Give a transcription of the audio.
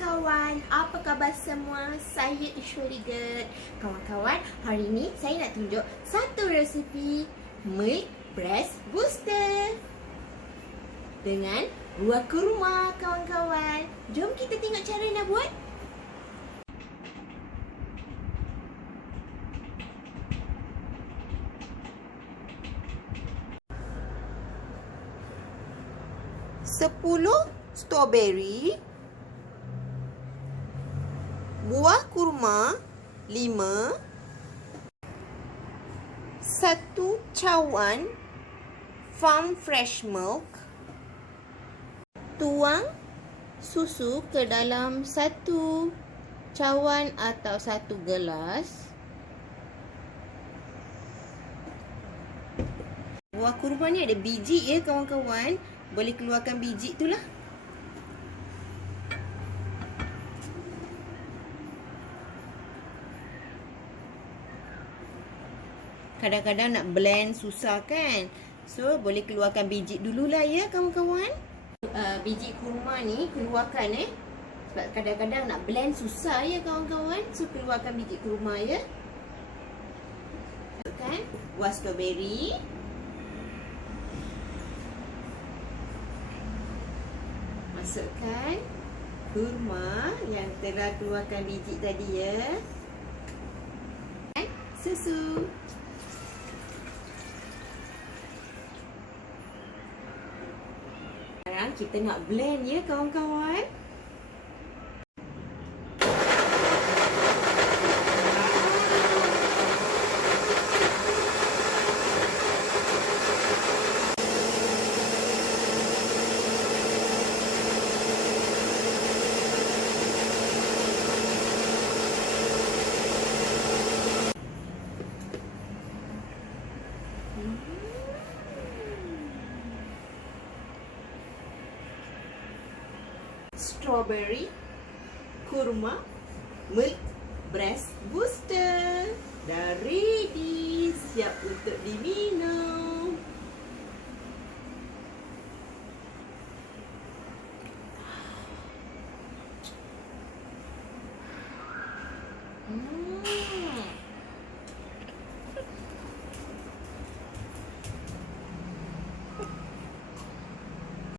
kawan-kawan, apa khabar semua? Saya usually good. Kawan-kawan, hari ni saya nak tunjuk satu resepi milk breast booster dengan buah kurma, kawan-kawan. Jom kita tengok cara nak buat. Strawberry, buah kurma 5, 1 cawan farm fresh milk. Tuang susu ke dalam 1 cawan atau 1 gelas. Buah kurma ni ada biji ya kawan-kawan. Boleh keluarkan biji tu lah. Kadang-kadang nak blend susah kan. So boleh keluarkan biji dululah ya kawan-kawan. Biji kurma ni keluarkan sebab kadang-kadang nak blend susah ya kawan-kawan. So keluarkan biji kurma ya. Masukkan buah strawberry. Masukkan kurma yang telah keluarkan biji tadi ya. Dan susu. Sekarang kita nak blend ya kawan-kawan. Strawberry, kurma, milk breast booster dah ready, siap untuk diminum.